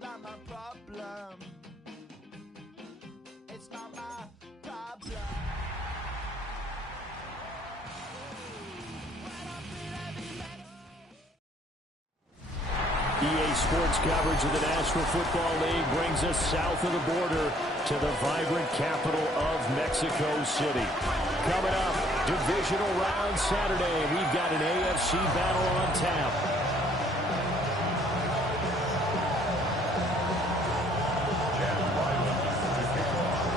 not my problem. It's not my problem. EA Sports coverage of the National Football League brings us south of the border to the vibrant capital of Mexico City. Coming up, Divisional round Saturday. We've got an AFC battle on tap.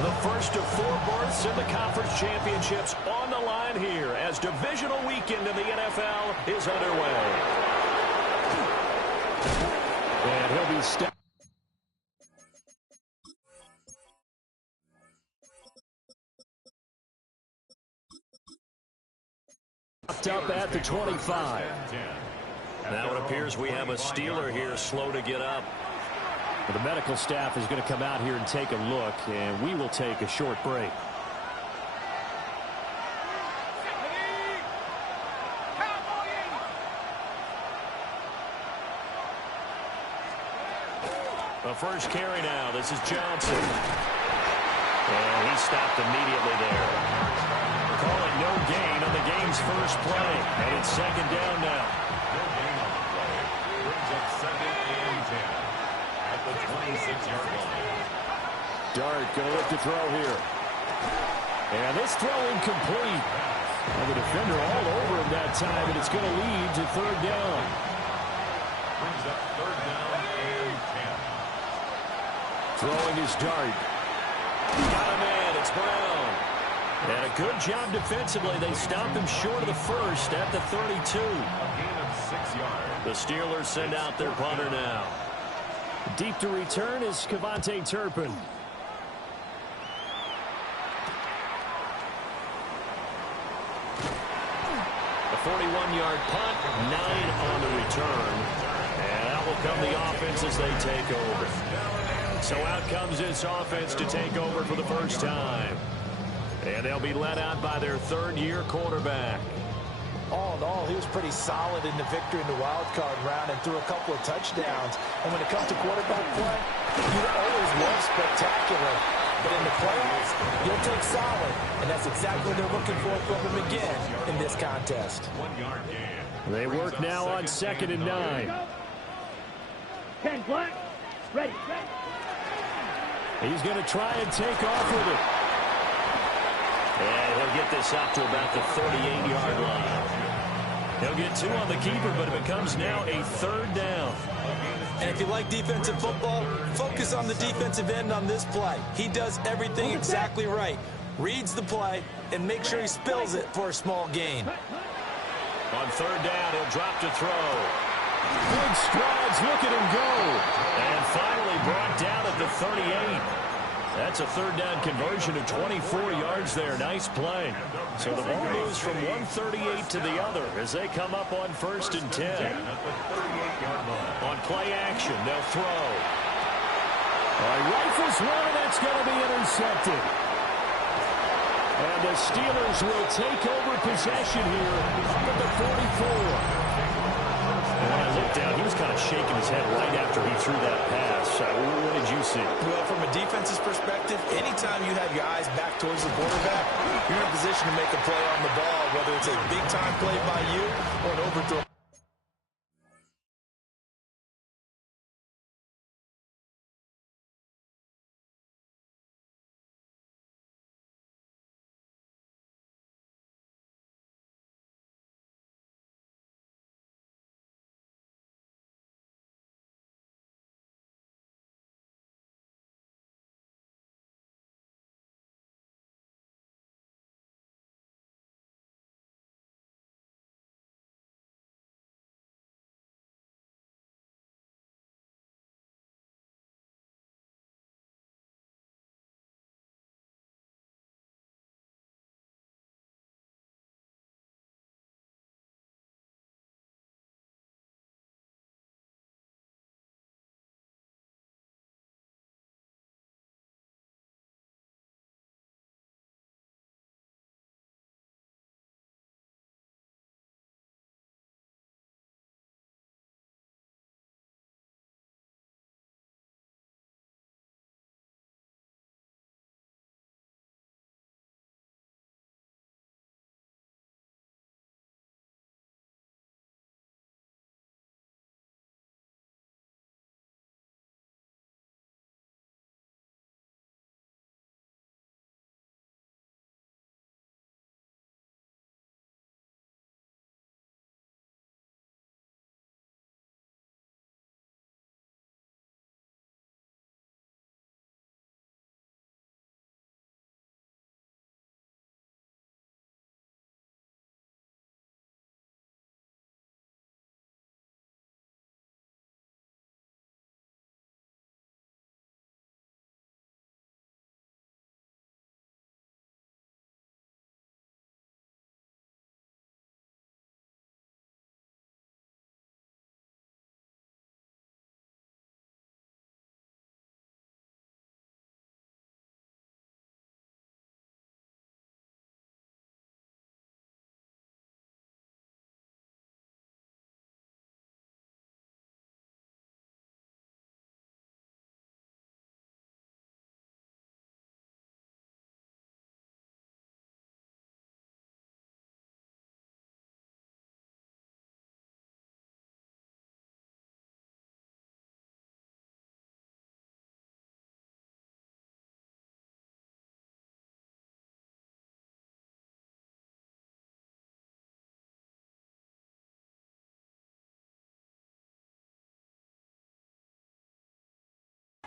The first of 4 berths in the conference championships on the line here as Divisional weekend in the NFL is underway. And he'll be stepping up at the 25. Now it appears we have a Steeler here slow to get up. The medical staff is going to come out here and take a look, and we will take a short break. The first carry now. This is Johnson. And he stopped immediately there. Calling no gain on the game's first play. And it's second down now. No gain on the play. Brings up 2nd and 10 at the 26-yard line. Dart going to look to throw here. And this throw incomplete. And the defender all over him that time, and it's going to lead to 3rd down. Brings up 3rd down and 10. Throwing his Dart. Got him in. It's Brown. And a good job defensively. They stopped him short of the first at the 32. A gain of 6 yards. The Steelers send out their punter now. Deep to return is Cavante Turpin. A 41-yard punt, 9 on the return. And out will come the offense as they take over. So out comes this offense to take over for the first time. And they'll be led out by their 3rd-year quarterback. All in all, he was pretty solid in the victory in the wild card round and threw a couple of touchdowns. And when it comes to quarterback play, you always love spectacular. But in the playoffs, you'll take solid. And that's exactly what they're looking for from him again in this contest. 1-yard gain. They work now on 2nd and 9. 10 black. Ready. He's going to try and take off with it. And he'll get this up to about the 38-yard line. He'll get 2 on the keeper, but it becomes now a 3rd down. And if you like defensive football, focus on the defensive end on this play. He does everything exactly right. Reads the play and makes sure he spills it for a small gain. On 3rd down, he'll drop to throw. Big strides, look at him go. And finally brought down at the 38. That's a 3rd down conversion of 24 yards there. Nice play. So the ball moves from 138 to the other as they come up on 1st and 10. On play action, they'll throw. Rifles one, and that's going to be intercepted. And the Steelers will take over possession here up at the 44. And when I looked down, he was kind of shaking his head right after he threw that pass. What did you see? Well, from a defense's perspective, anytime you have your eyes back towards the quarterback, you're in a position to make a play on the ball, whether it's a big-time play by you or an overthrow.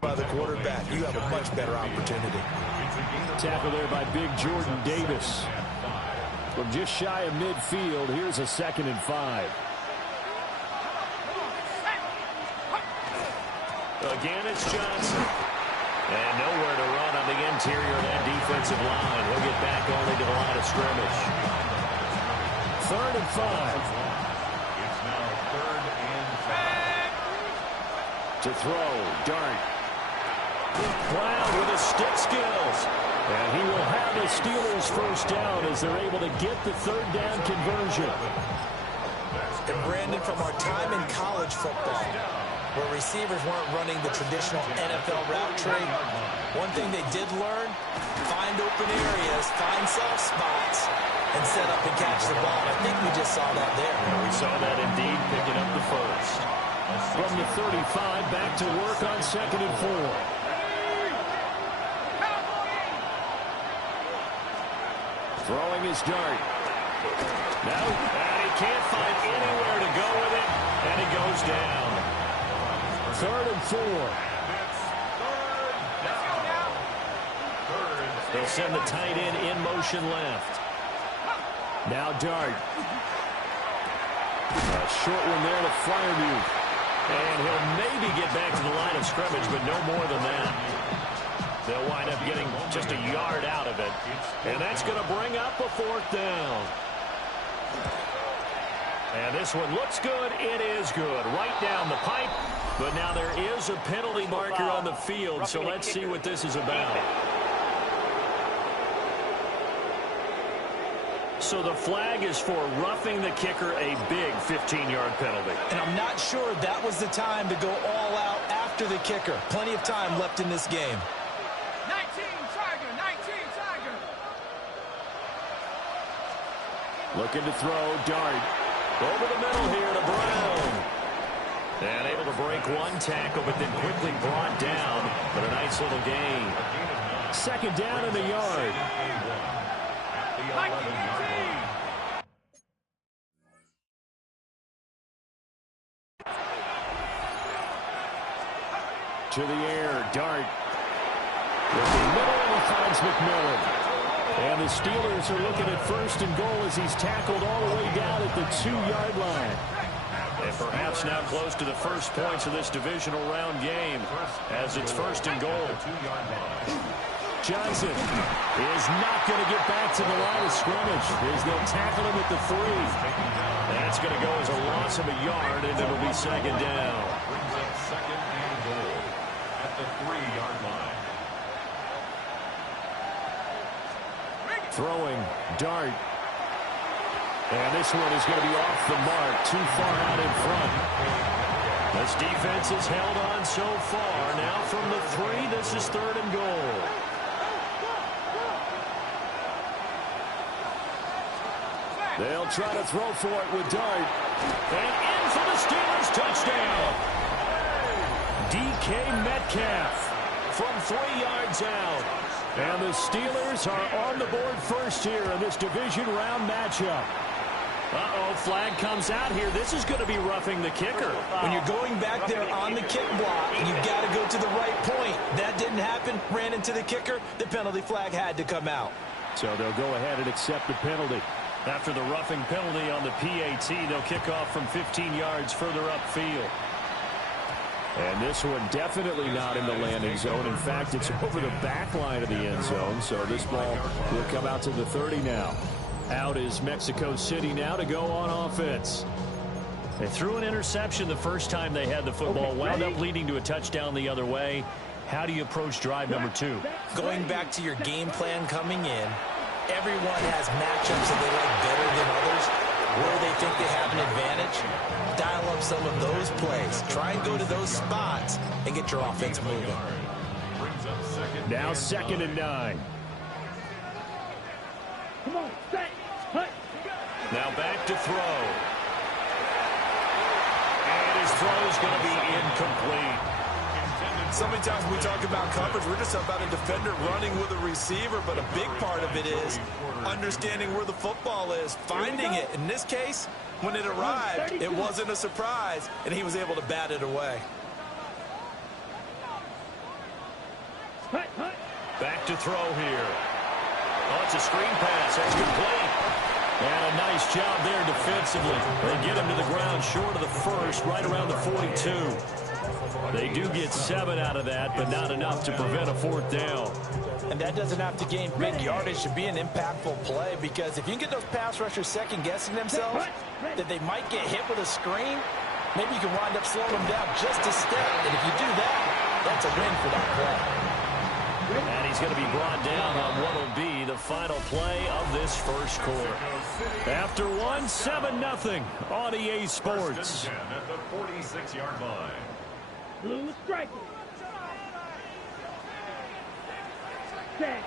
by the quarterback, you have a much better opportunity. Tackle there by big Jordan Davis. From just shy of midfield, here's a 2nd and 5. Again, it's Johnson. And nowhere to run on the interior of that defensive line. He'll get back only to the line of scrimmage. 3rd and 5. It's now 3rd and 5. To throw, Dart. Cloud with his stick skills. And he will have the Steelers first down as they're able to get the 3rd down conversion. And Brandon, from our time in college football, where receivers weren't running the traditional NFL route tree, one thing they did learn, find open areas, find soft spots, and set up and catch the ball. I think we just saw that there. We saw that indeed, picking up the first. From the 35, back to work on 2nd and 4. Throwing his Dart. Now, and he can't find anywhere to go with it, and he goes down. 3rd and 4. They'll send the tight end in motion left. Now Dart. A short one there to Freiermuth. And he'll maybe get back to the line of scrimmage, but no more than that. They'll wind up getting just a yard out of it. And that's going to bring up a 4th down. And this one looks good. It is good. Right down the pipe. But now there is a penalty marker on the field, so let's see what this is about. So the flag is for roughing the kicker, a big 15-yard penalty. And I'm not sure that was the time to go all out after the kicker. Plenty of time left in this game. 19 Tiger. Looking to throw, Dart. Over the middle here to Brown. And able to break one tackle, but then quickly brought down. But a nice little gain. 2nd down in the yard. To the air, Dart. With the middle, and he finds McMillan. And the Steelers are looking at 1st and goal as he's tackled all the way down at the 2-yard line. And perhaps now close to the first points of this divisional round game as it's 1st and goal. Johnson is not going to get back to the line of scrimmage as they'll tackle him at the 3. That's going to go as a loss of a yard, and it'll be 2nd down. Brings up 2nd and goal at the 3-yard line. Throwing, Dart. And this one is going to be off the mark, too far out in front. This defense has held on so far. Now from the 3, this is 3rd and goal. They'll try to throw for it with Dart. And in for the Steelers, touchdown. DK Metcalf from 3 yards out. And the Steelers are on the board first here in this division round matchup. Uh-oh, flag comes out here. This is going to be roughing the kicker. When you're going back there on the kick block, you've got to go to the right point. That didn't happen. Ran into the kicker. The penalty flag had to come out. So they'll go ahead and accept the penalty. After the roughing penalty on the PAT, they'll kick off from 15 yards further upfield. And this one definitely not in the landing zone. In fact, it's over the back line of the end zone. So this ball will come out to the 30 now. Out is Mexico City now to go on offense. They threw an interception the first time they had the football. Wound up leading to a touchdown the other way. How do you approach drive number 2? Going back to your game plan coming in, everyone has matchups that they like better than others, where they think they have an advantage. Dial up some of those plays. Try and go to those spots and get your offense moving. Now 2nd and 9. Come on, set, hut. Now back to throw. And his throw is going to be incomplete. So many times when we talk about coverage, we're just talking about a defender running with a receiver, but a big part of it is understanding where the football is, finding it. In this case, when it arrived, it wasn't a surprise, and he was able to bat it away. Back to throw here. Oh, it's a screen pass. That's complete. And a nice job there defensively. They get him to the ground short of the first, right around the 42. They do get 7 out of that, but not enough to prevent a 4th down. And that doesn't have to gain big yardage to be an impactful play, because if you can get those pass rushers second-guessing themselves, that they might get hit with a screen, maybe you can wind up slowing them down just a step. And if you do that, that's a win for that play. And he's going to be brought down on what will be the final play of this first quarter. After one, 7-0 on EA Sports. At the 46-yard line. Blue striker. Set.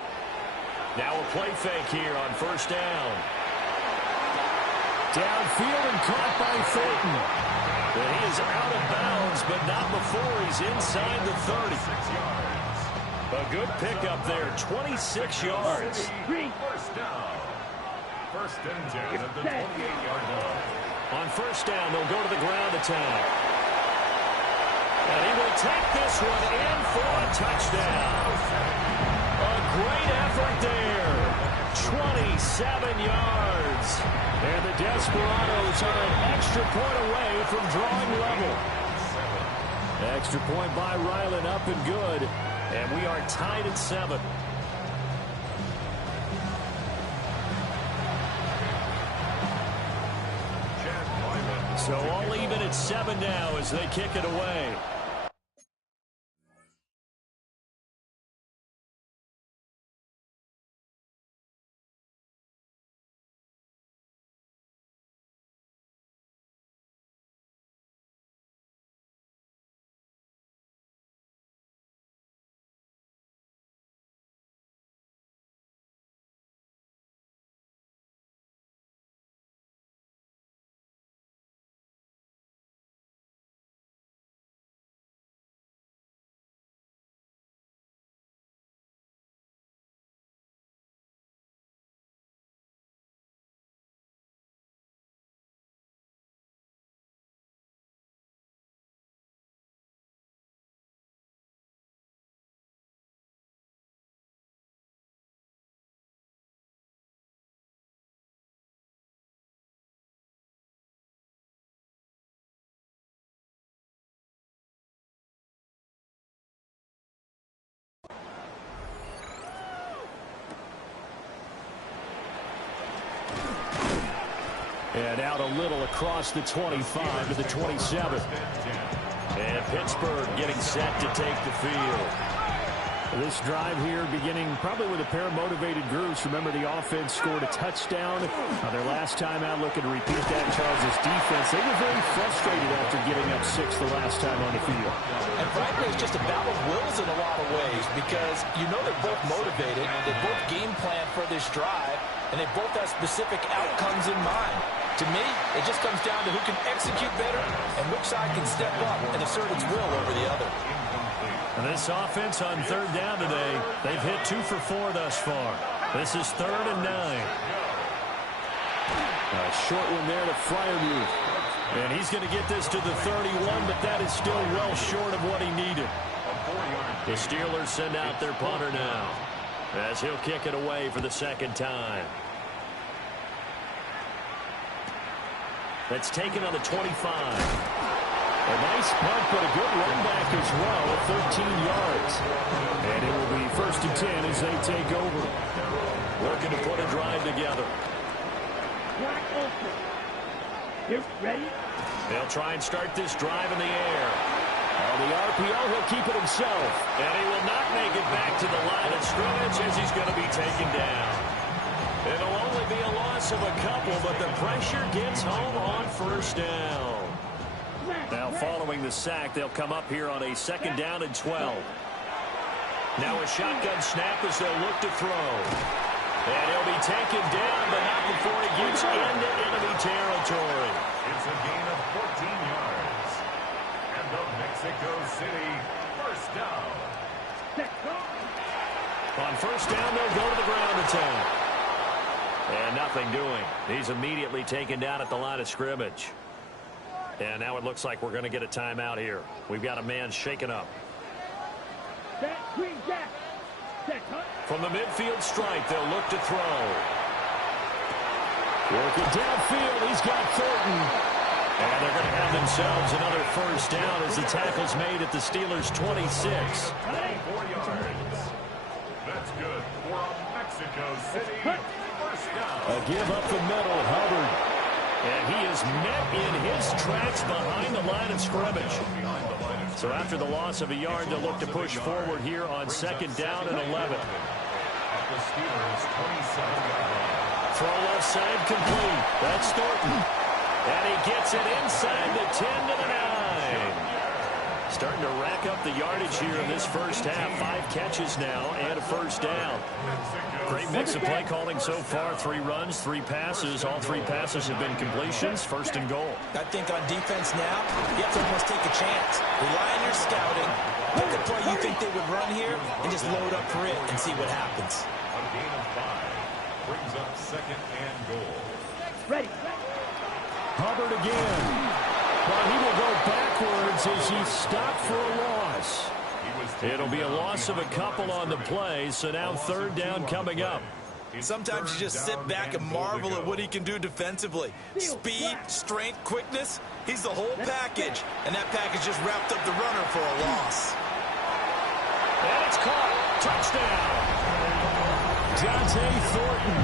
Now a play fake here on first down. Downfield and caught by Thornton. And he is out of bounds, but not before he's inside the 30. 6 yards. A good pickup there, 26 yards. First down. First and 10 at the 28-yard line. On first down, they'll go to the ground attack. And he will take this one in for a touchdown. A great effort there. 27 yards. And the Desperados are an extra point away from drawing level. Extra point by Ryland, up and good. And we are tied at 7. So all even at 7 now as they kick it away. And out a little across the 25 to the 27. And Pittsburgh getting set to take the field. This drive here beginning probably with a pair of motivated groups. Remember, the offense scored a touchdown. Their last time out, looking to repeat that. Charles' defense, they were very frustrated after giving up 6 the last time on the field. And frankly, it's just a battle of wills in a lot of ways, because you know they're both motivated. They both game plan for this drive, and they both have specific outcomes in mind. To me, it just comes down to who can execute better and which side can step up and assert its will over the other. And this offense on third down today, they've hit 2 for 4 thus far. This is 3rd and 9. A short one there to Freiermuth. And he's going to get this to the 31, but that is still well short of what he needed. The Steelers send out their punter now, as he'll kick it away for the 2nd time. That's taken on the 25. A nice punt, but a good run back as well at 13 yards. And it will be 1st and 10 as they take over. Working to put a drive together. Wide open. You ready? They'll try and start this drive in the air. On the RPO, he'll keep it himself. And he will not make it back to the line of scrimmage as he's going to be taken down. It'll only be a loss of a couple, but the pressure gets home on 1st down. Now following the sack, they'll come up here on a 2nd down and 12. Now a shotgun snap as they'll look to throw. And he'll be taken down, but not before he gets into enemy territory. It's a gain of 14 yards. And the Mexico City 1st down. On 1st down, they'll go to the ground attack. And nothing doing. He's immediately taken down at the line of scrimmage. And now it looks like we're going to get a timeout here. We've got a man shaken up. Set, green jack. Set, huh? From the midfield stripe, they'll look to throw. Working downfield, he's got Thornton. And they're going to have themselves another first down as the tackle's made at the Steelers' 26. 4 yards. That's good for a Mexico City first down. A give up the middle, Hubbard. And he is met in his tracks behind the line of scrimmage. So after the loss of a yard, they'll look to push forward here on second down and 11. At the Steelers' 27-yard line. Throw left side complete. That's Thornton. And he gets it inside the 10 to the 9. Starting to rack up the yardage here in this first half. 5 catches now and a first down. Great mix of play calling so far. 3 runs, 3 passes. All 3 passes have been completions. First and goal. I think on defense now, you have to almost take a chance. Rely on your scouting. Pick a play you think they would run here and just load up for it and see what happens. A gain of 5 brings up second and goal. Ready. Hubbard again. But he will go backwards as he's stopped for a loss. It'll be a loss of a couple on the play, so now third down coming up. Sometimes you just sit back and marvel at what he can do defensively. Speed, strength, quickness, he's the whole package. And that package just wrapped up the runner for a loss. And it's caught. Touchdown. Jonte Thornton.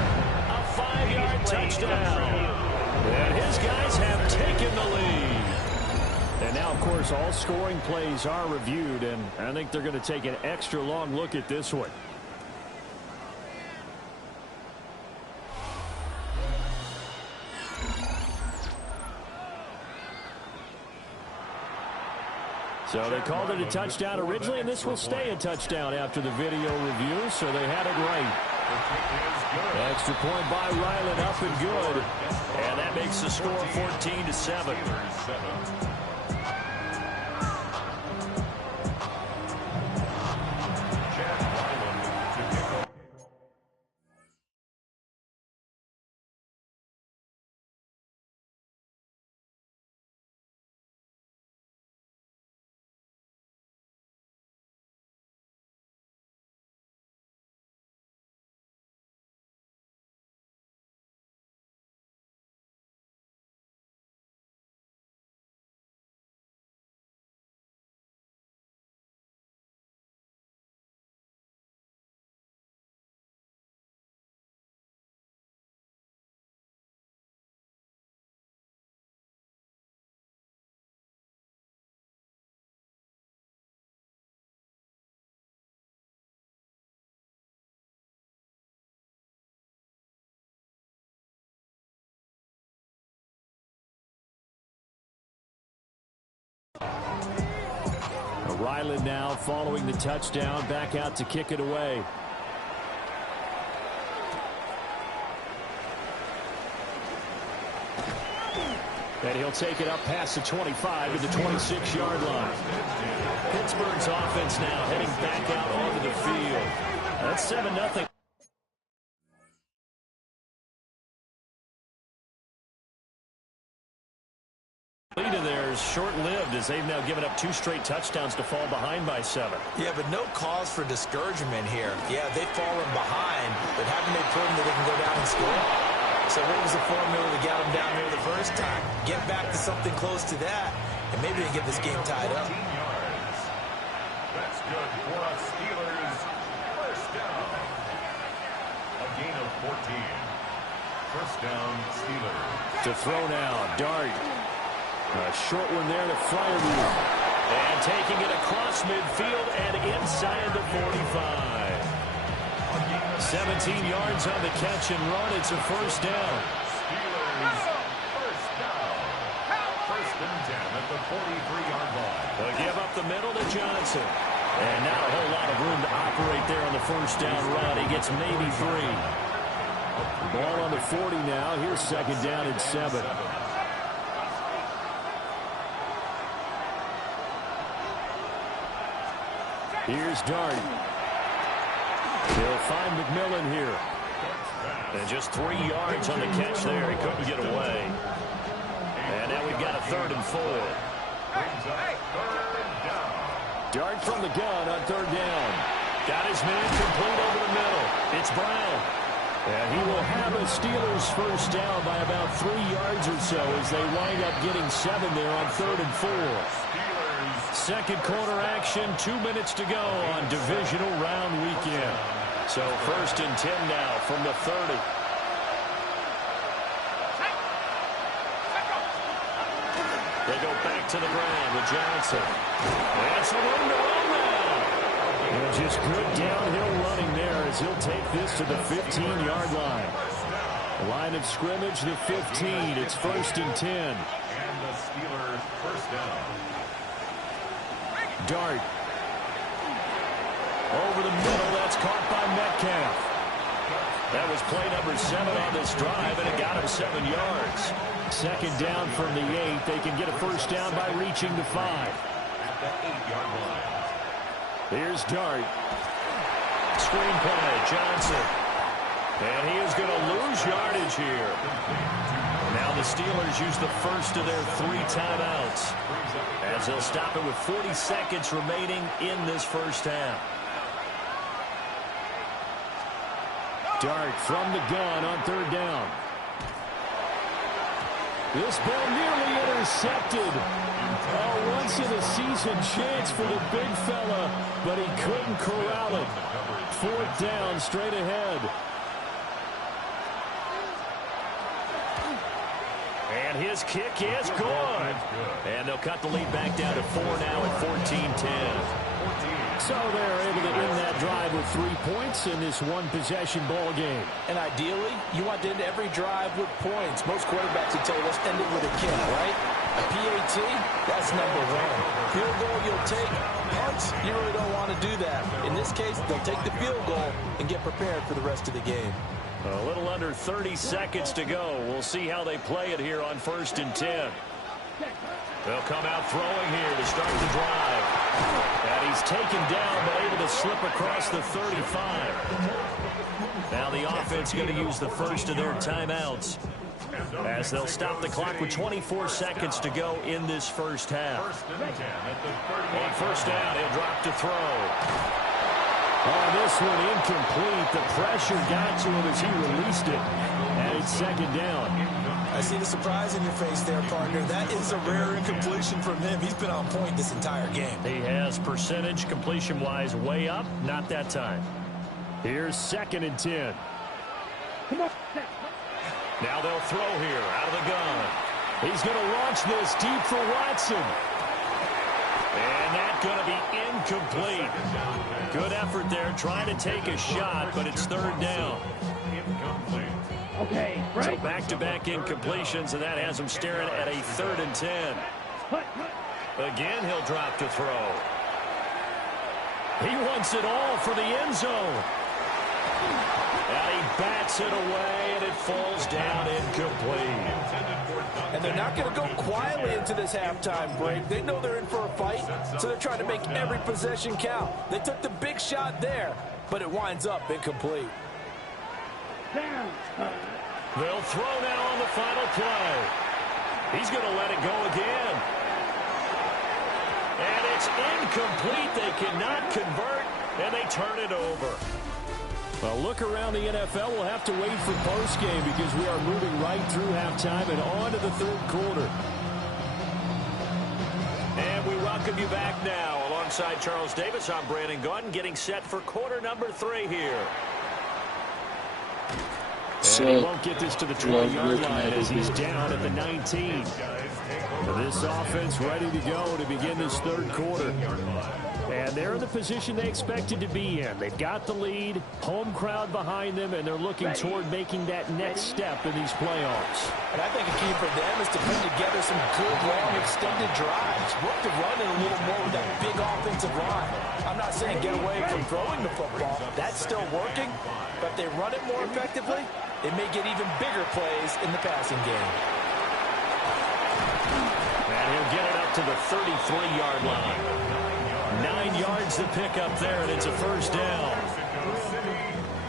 A 5-yard touchdown. And his guys have taken the lead. And now, of course, all scoring plays are reviewed, and I think they're going to take an extra long look at this one. So they called it a touchdown originally, and this will stay a touchdown after the video review, so they had it right. Extra point by Ryland, up and good. And that makes the score 14-7. Ryland now following the touchdown, back out to kick it away. And he'll take it up past the 25 to the 26-yard line. Pittsburgh's offense now heading back out onto the field. That's 7-0. Lead of theirs short-lived as they've now given up 2 straight touchdowns to fall behind by 7. Yeah, but no cause for discouragement here. Yeah, they've fallen behind, but haven't they proven that they can go down and score? So what was the formula that got them down here the first time? Get back to something close to that, and maybe they get this game tied up. 14 yards. That's good for a Steelers first down. A gain of 14. First down, Steelers. To throw now, Dart. A short one there to Fryermuth. And taking it across midfield and inside the 45. 17 yards on the catch and run. It's a first down. Steelers first down. First and 10 at the 43-yard line. They'll give up the middle to Johnson. And not a whole lot of room to operate there on the first down run. He gets maybe 3. Ball on the 40 now. Here's second down and 7. Here's Dart. He'll find McMillan here. And just 3 yards on the catch there. He couldn't get away. And now we've got a 3rd and 4. Brings up third down. Dart from the gun on 3rd down. Got his man complete over the middle. It's Brown. And he will have a Steelers first down by about 3 yards or so as they wind up getting 7 there on 3rd and 4. Second quarter action, 2 minutes to go on Divisional Round weekend. So 1st and 10 now from the 30. They go back to the ground with Johnson. That's a room to run now. And just good downhill running there as he'll take this to the 15-yard line. Line of scrimmage, the 15. It's 1st and 10. And the Steelers first down. Dart. Over the middle, that's caught by Metcalf. That was play number 7 on this drive, and it got him 7 yards. Second down from the 8. They can get a first down by reaching the 5. At the 8-yard line. Here's Dart. Screen play, Johnson. And he is going to lose yardage here. Now the Steelers use the first of their 3 timeouts as they'll stop it with 40 seconds remaining in this first half. Dart from the gun on 3rd down. This ball nearly intercepted. A once-in-a-season chance for the big fella, but he couldn't corral it. 4th down, straight ahead. And his kick is good. And they'll cut the lead back down to 4 now at 14-10. So they're able to end that drive with 3 points in this one-possession ball game. And ideally, you want to end every drive with points. Most quarterbacks would tell you, let's end it with a kick, right? A PAT, that's number 1. Field goal you'll take. Punts, you really don't want to do that. In this case, they'll take the field goal and get prepared for the rest of the game. A little under 30 seconds to go. We'll see how they play it here on 1st and 10. They'll come out throwing here to start the drive. And he's taken down, but able to slip across the 35. Now the offense going to use the first of their timeouts as they'll stop the clock with 24 seconds to go in this first half. On first down, he'll drop to throw. Oh, this one incomplete. The pressure got to him as he released it. And it's 2nd down. I see the surprise in your face there, partner. That is a rare incompletion from him. He's been on point this entire game. He has percentage completion-wise way up. Not that time. Here's 2nd and 10. Come on. Now they'll throw here out of the gun. He's going to launch this deep for Watson. And that's going to be incomplete. Good effort there trying to take a shot, but it's 3rd down. Okay, right. So back-to-back incompletions, and that has him staring at a 3rd and 10. Again, he'll drop to throw. He wants it all for the end zone. And he bats it away, and it falls down incomplete. And they're not going to go quietly into this halftime break. They know they're in for a fight, so they're trying to make every possession count. They took the big shot there, but it winds up incomplete. Down. They'll throw now on the final play. He's going to let it go again. And it's incomplete. They cannot convert, and they turn it over. Well, look around the NFL. We'll have to wait for postgame because we are moving right through halftime and on to the 3rd quarter. And we welcome you back now. Alongside Charles Davis, I'm Brandon Gaudin, getting set for quarter number 3 here. And he won't get this to the 20-yard line as he's down at the 19. This offense ready to go to begin this 3rd quarter. And they're in the position they expected to be in. They've got the lead, home crowd behind them, and they're looking toward making that next step in these playoffs. And I think a key for them is to put together some good, long, extended drives. Work the run in a little more with that big offensive line. I'm not saying get away from throwing the football. That's still working. But if they run it more effectively, it may get even bigger plays in the passing game. And he'll get it up to the 33-yard line. 9 yards to pick up there, and it's a first down.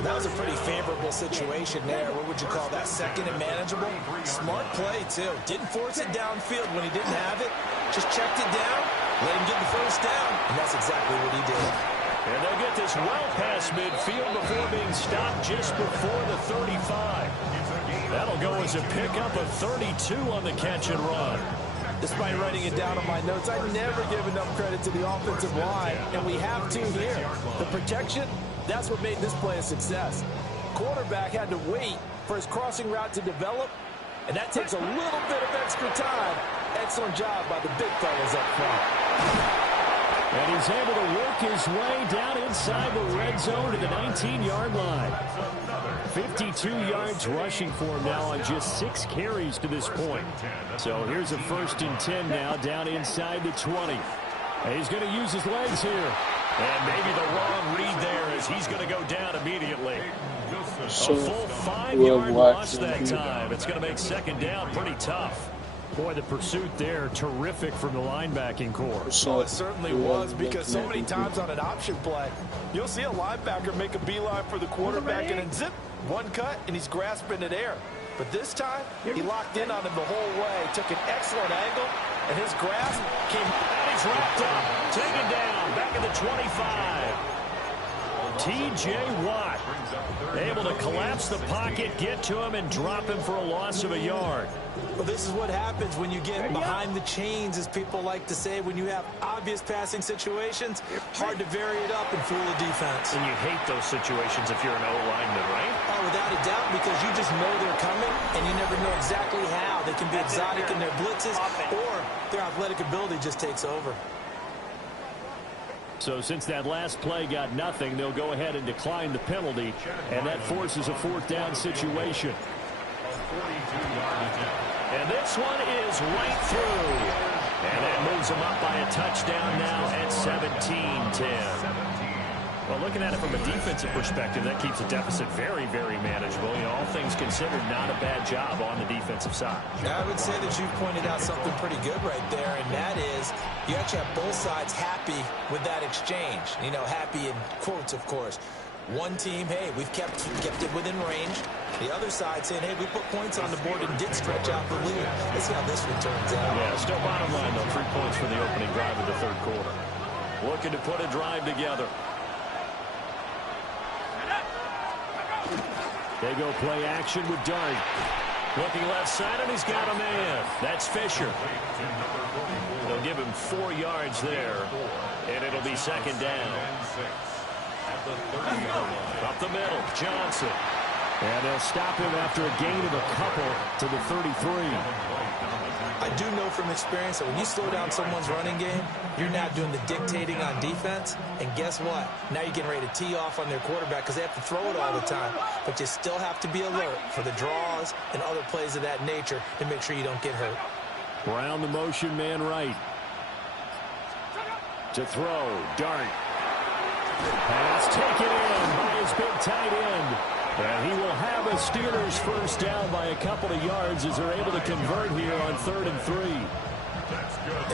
That was a pretty favorable situation there. What would you call that? 2nd and manageable? Smart play, too. Didn't force it downfield when he didn't have it. Just checked it down, let him get the first down, and that's exactly what he did. And they'll get this gets well past midfield before being stopped just before the 35. That'll go as a pickup of 32 on the catch and run. Despite writing it down on my notes, I never give enough credit to the offensive line, and we have to here. The protection, that's what made this play a success. Quarterback had to wait for his crossing route to develop, and that takes a little bit of extra time. Excellent job by the big fellas up front. And he's able to work his way down inside the red zone to the 19-yard line. 52 yards rushing for him now on just 6 carries to this point. So here's a 1st and 10 now down inside the 20. And he's going to use his legs here. And maybe the wrong read there as he's going to go down immediately. A full 5-yard loss that time. It's going to make 2nd down pretty tough. Boy, the pursuit there, terrific from the linebacking core. Oh, it certainly was, because so many times on an option play, you'll see a linebacker make a beeline for the quarterback and then zip, one cut, and he's grasping it air. But this time, he locked in on him the whole way, took an excellent angle, and his grasp came. And he's wrapped up, taken down, back at the 25. T.J. Watt able to collapse the pocket, get to him, and drop him for a loss of a yard. Well, this is what happens when you get behind the chains, as people like to say. When you have obvious passing situations, hard to vary it up and fool the defense. And you hate those situations if you're an O-lineman, right? Oh, without a doubt, because you just know they're coming, and you never know exactly how. They can be exotic in their blitzes, or their athletic ability just takes over. So since that last play got nothing, they'll go ahead and decline the penalty, and that forces a 4th down situation. And this one is right through. And that moves them up by a touchdown now at 17-10. Well, looking at it from a defensive perspective, that keeps the deficit very, very manageable. You know, all things considered, not a bad job on the defensive side. I would say that you pointed out something pretty good right there, and that is you actually have both sides happy with that exchange. You know, happy in quotes, of course. One team, hey, we've kept it within range. The other side saying, hey, we put points on the board and did stretch out the lead. Let's see how this one turns out. Yeah, still bottom line, though, 3 points for the opening drive of the 3rd quarter. Looking to put a drive together. They go play action with Dart. Looking left side, and he's got a man. That's Fisher. They'll give him 4 yards there, and it'll be 2nd down. Up the middle, Johnson. And they'll stop him after a gain of a couple to the 33. I do know from experience that when you slow down someone's running game, you're not doing the dictating on defense. And guess what? Now you're getting ready to tee off on their quarterback because they have to throw it all the time. But you still have to be alert for the draws and other plays of that nature to make sure you don't get hurt. Brown the motion man right. To throw, Dart. Pass taken in by his big tight end. And he will have a Steelers 1st down by a couple of yards as they're able to convert here on 3rd and 3.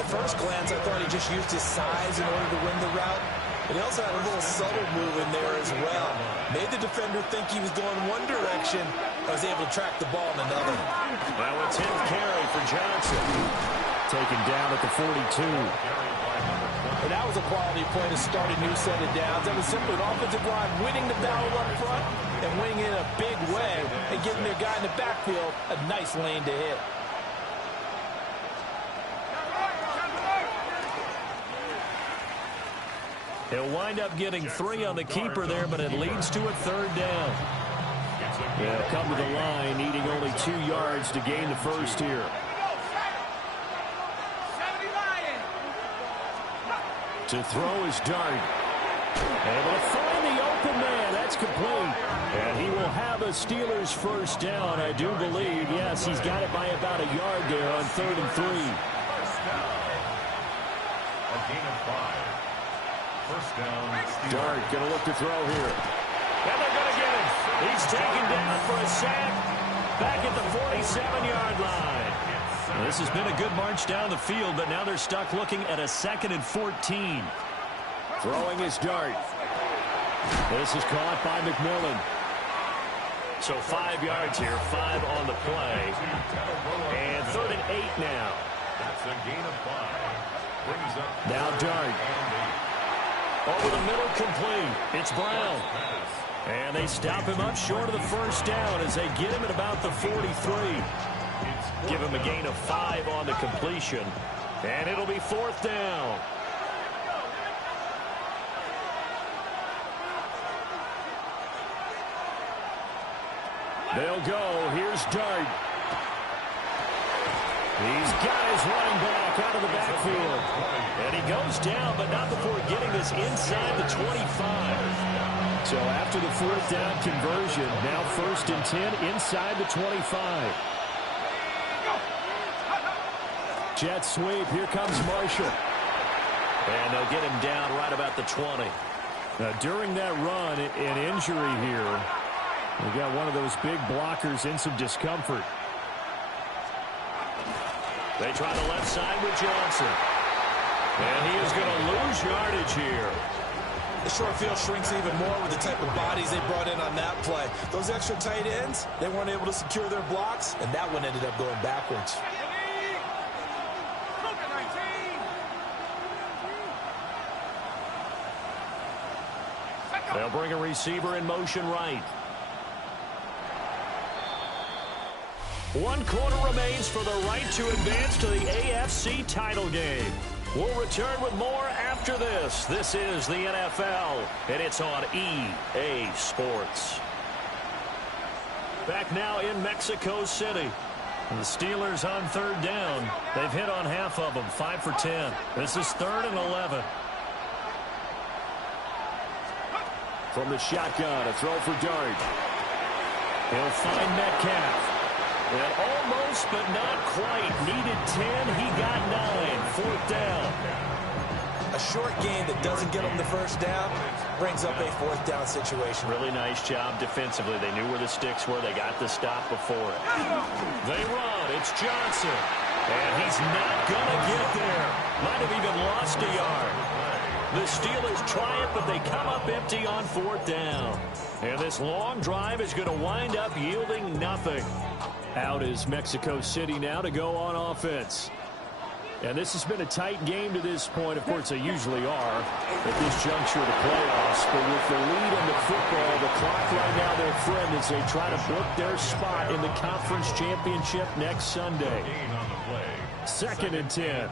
At first glance, I thought he just used his size in order to win the route. But he also had a little subtle move in there as well. Made the defender think he was going one direction. I was able to track the ball in another. Now a 10th carry for Johnson. Taken down at the 42. And that was a quality play to start a new set of downs. That was simply an offensive line winning the battle up front and winning in a big way and giving their guy in the backfield a nice lane to hit. He'll wind up getting 3 on the keeper there, but it leads to a 3rd down. They'll come to the line, needing only 2 yards to gain the 1st here. To throw is Dart. Able to find the open man. That's complete. And he will have a Steelers 1st down, I do believe. Yes, he's got it by about a yard there on 3rd and 3. 1st down. A gain of 5. 1st down. Dart going to look to throw here. And they're going to get him. He's taken down for a sack back at the 47-yard line. This has been a good march down the field, but now they're stuck looking at a 2nd and 14. Throwing his Dart. This is caught by McMillan. So 5 yards here, 5 on the play. And 3rd and 8 now. That's a gain of 5. Brings up now Dart. Over the middle, complete. It's Brown. And they stop him up short of the first down as they get him at about the 43. Give him a gain of 5 on the completion. And it'll be 4th down. They'll go. Here's Dart. He's got his running back out of the backfield. And he goes down, but not before getting this inside the 25. So after the 4th down conversion, now 1st and 10 inside the 25. Jet sweep. Here comes Marshall. And they'll get him down right about the 20. Now, during that run, an injury here. We got one of those big blockers in some discomfort. They try the left side with Johnson. And he is going to lose yardage here. The short field shrinks even more with the type of bodies they brought in on that play. Those extra tight ends, they weren't able to secure their blocks, and that one ended up going backwards. They'll bring a receiver in motion right. 1 quarter remains for the right to advance to the AFC title game. We'll return with more after this. This is the NFL, and it's on EA Sports. Back now in Mexico City. The Steelers on 3rd down. They've hit on half of them, 5 for 10. This is 3rd and 11. From the shotgun, a throw for Dart. He'll find Metcalf. And almost, but not quite. Needed 10. He got 9. 4th down. A short game that doesn't get them the first down brings up a 4th down situation. Really nice job defensively. They knew where the sticks were. They got the stop before it. They run. It's Johnson. And he's not going to get there. Might have even lost a yard. The Steelers try it, but they come up empty on 4th down. And this long drive is going to wind up yielding nothing. Out is Mexico City now to go on offense. And this has been a tight game to this point. Of course, they usually are at this juncture of the playoffs. But with the lead in the football, the clock right now their friend as they try to book their spot in the conference championship next Sunday. 2nd and 10.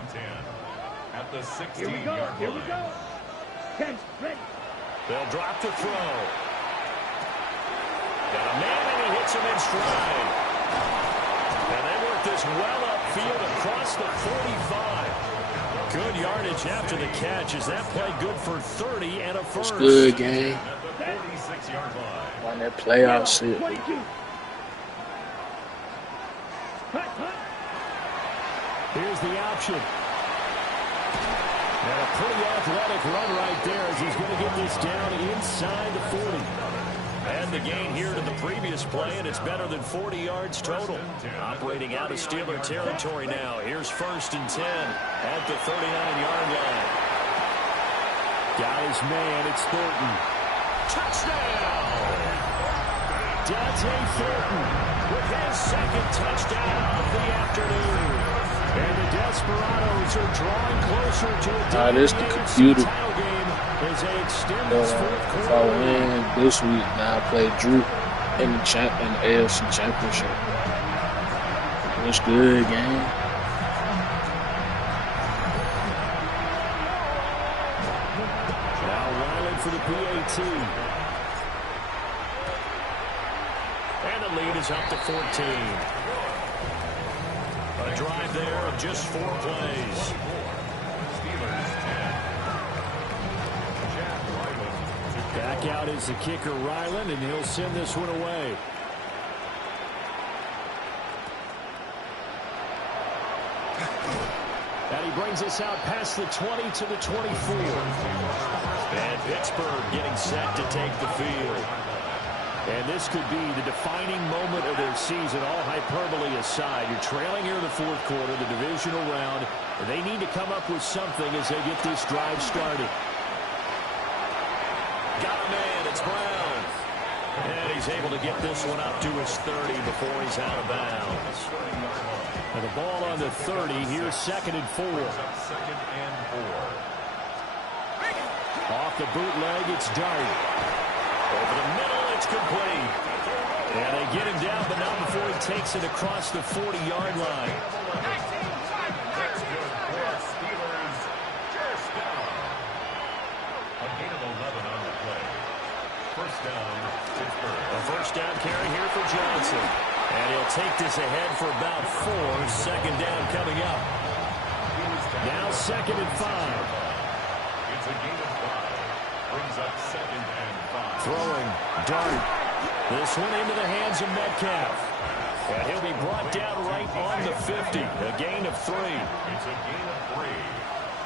At the 16-yard Here we go. Here we go. 10, ready. They'll drop the throw. Got a man, and he hits him in stride. And they work this well upfield across the 45. Good yardage after the catch. Is that play good for 30 and a first? It's good game. at the 46-yard line. On that playoff shit. Here's the option. And a pretty athletic run right there as he's going to get this down inside the 40. And the gain here to the previous play, and it's better than 40 yards total. Operating out of Steeler territory now. Here's 1st and 10 at the 39-yard line. Got his man, it's Thornton. Touchdown! Dante Thornton with his 2nd touchdown of the afternoon. And the Desperados are drawing closer to a This the computer. title game as they extend this 4th If quarter. I win this week, now I play Drew in the AFC Championship. It's good game. Now Ryland for the PAT. And the lead is up to 14. A drive there of just 4 plays. Back out is the kicker, Ryland, and he'll send this one away. And he brings us out past the 20 to the 24. And Pittsburgh getting set to take the field. And this could be the defining moment of their season, all hyperbole aside. You're trailing here in the 4th quarter, the divisional round, and they need to come up with something as they get this drive started. Got a man, it's Brown. And he's able to get this one up to his 30 before he's out of bounds. And the ball on the 30, here's 2nd and 4. Second and 4. Off the bootleg. It's Dart. Over the middle, it's complete. And they get him down, but not before he takes it across the 40-yard line. That's good for our Steelers. First down. A gain of 11 on the play. First down, Pittsburgh. A first down carry here for Johnson. And he'll take this ahead for about 4. Second down coming up. Now 2nd and 5. It's a gain of 5. Brings up 2nd and 5. Throwing, Dart. This one into the hands of Metcalf. And he'll be brought down right on the 50. A gain of 3. It's a gain of 3.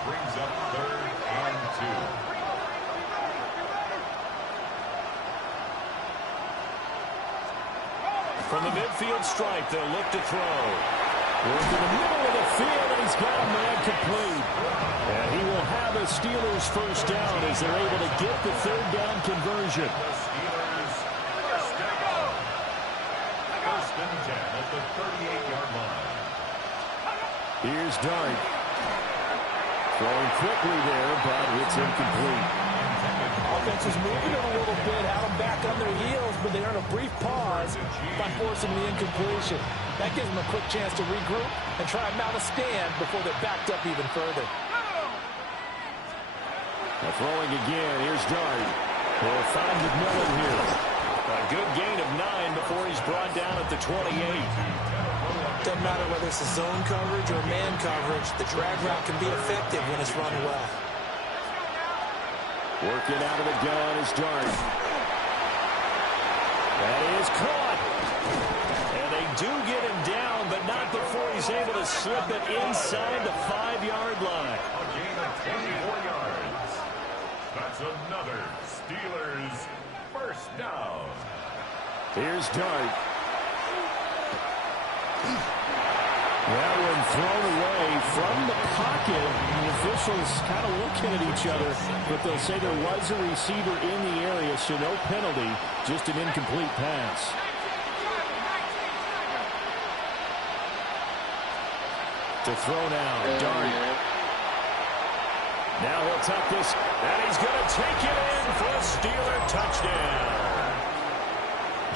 Brings up 3rd and 2. From the midfield stripe, they'll look to throw. Work in the middle of the field, and he's got a man complete. And he will have a Steelers first down as they're able to get the 3rd down conversion. The Steelers first down. 1st and 10 at the 38-yard line. Here's Dart. Throwing quickly there, but it's incomplete. Offense is moving it a little bit, had them back on their heels, but they earn a brief pause by forcing the incompletion. That gives them a quick chance to regroup and try and mount a stand before they're backed up even further. Now throwing again, here's Dart. He'll find McMillan here. A good gain of 9 before he's brought down at the 28. Doesn't matter whether it's a zone coverage or man coverage, the drag route can be effective when it's run well. Working out of the gun is Dart. That is caught. And they do get him down, but not before he's able to slip it inside the 5-yard line. A gain of 24 yards. That's another Steelers first down. Here's Dart. That one thrown away from the pocket. The officials kind of looking at each other, but they'll say there was a receiver in the area, so no penalty, just an incomplete pass. To throw now, Dart. Now he'll tuck this, and he's going to take it in for a Steeler touchdown.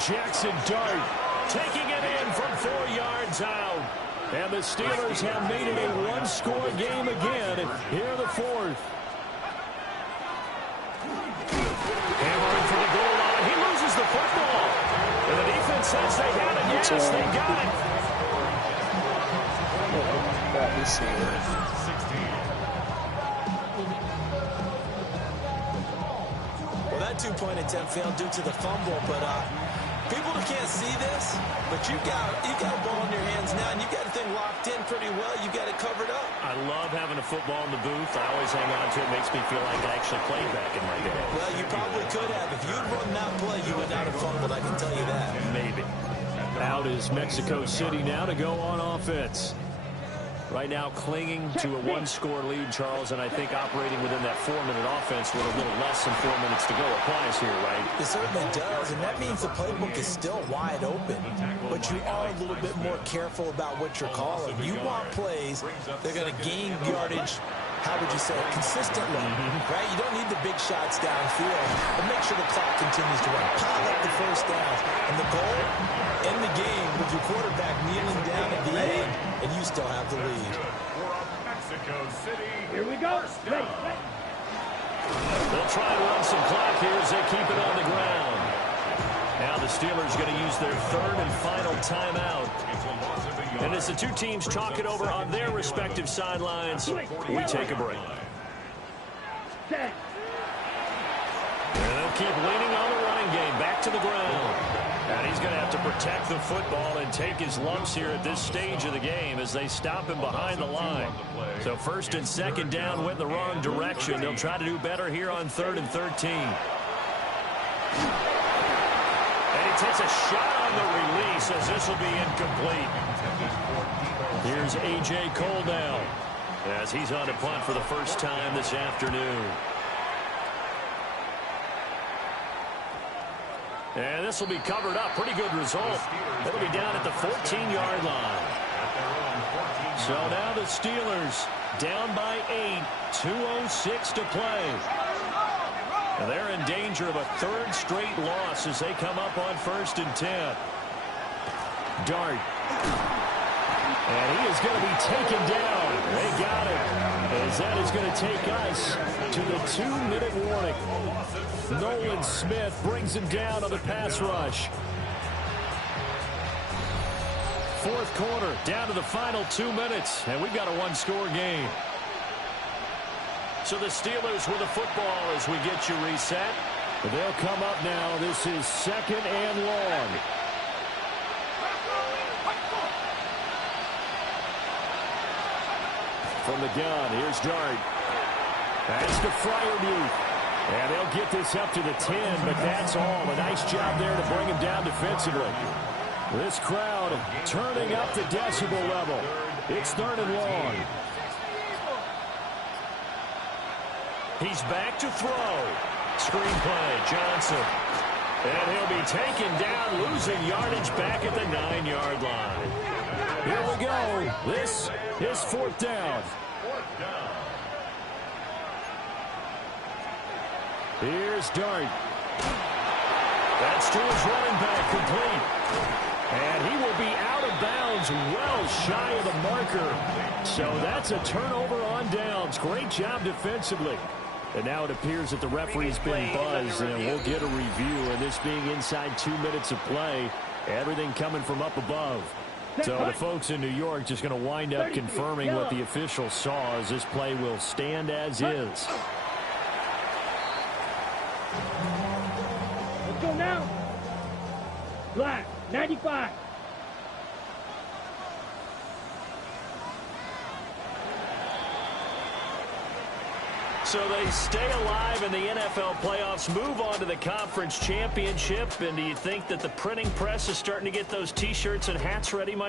Jackson Dart taking it in from 4 yards out. And the Steelers have made it a one-score game again here in the 4th. Hammering for the goal line. He loses the football. And the defense says they have it. Yes, they got it. Well, that two-point attempt failed due to the fumble, but people who can't see this, but you got a ball in your hands now, and you got the thing locked in pretty well. You got it covered up. I love having a football in the booth. I always hang on to it. Makes me feel like I actually played back in my day. Well, you probably could have. If you'd run that play, you would not have fumbled, I can tell you that. Maybe. Out is Mexico City now to go on offense. Right now clinging to a one-score lead, Charles, and I think operating within that 4-minute offense with a little less than 4 minutes to go applies here, right? It certainly does, and that means the playbook is still wide open, but you are a little bit more careful about what you're calling. You want plays that are going to gain yardage, how would you say, consistently, right? You don't need the big shots downfield, but make sure the clock continues to run. Pile up the first downs, and the goal, end the game with your quarterback kneeling down at the end, and you still have the lead. Mexico City. Here we go. Down. They'll try to run some clock here as they keep it on the ground. Now the Steelers going to use their 3rd and final timeout. And as the two teams talk it over on their respective sidelines, we take a break. Set. And they'll keep leaning on the running game. Back to the ground. And he's going to have to protect the football and take his lumps here at this stage of the game as they stop him behind the line. So 1st and 2nd down went in the wrong direction. They'll try to do better here on 3rd and 13. And he takes a shot on the release as this will be incomplete. Here's A.J. Cole now as he's on to punt for the first time this afternoon. And this will be covered up. Pretty good result. It'll be down at the 14-yard line. So now the Steelers down by 8. 2:06 to play. And they're in danger of a third straight loss as they come up on 1st and 10. Dart. And he is going to be taken down. They got it. As that is going to take us to the 2-minute warning. Nolan Smith brings him down on the pass rush. 4th quarter, down to the final 2 minutes. And we've got a one-score game. So the Steelers with the football as we get you reset. They'll come up now. This is 2nd and long. From the gun, here's Dart. That's to Freiermuth. And they'll get this up to the 10, but that's all. A nice job there to bring him down defensively. This crowd turning up the decibel level. It's 3rd and long. He's back to throw. Screenplay, Johnson. And he'll be taken down, losing yardage back at the 9-yard line. Here we go. This is 4th down. Here's Dart. That's to his running back, complete. And he will be out of bounds, well shy of the marker. So that's a turnover on downs. Great job defensively. And now it appears that the referee's been buzzed, and we'll get a review. And this being inside 2 minutes of play, everything coming from up above. So the folks in New York just going to wind up confirming what the official saw, as this play will stand as is. Let's go now. Black, 95. So they stay alive in the NFL playoffs, move on to the conference championship. And do you think that the printing press is starting to get those T-shirts and hats ready, Mike?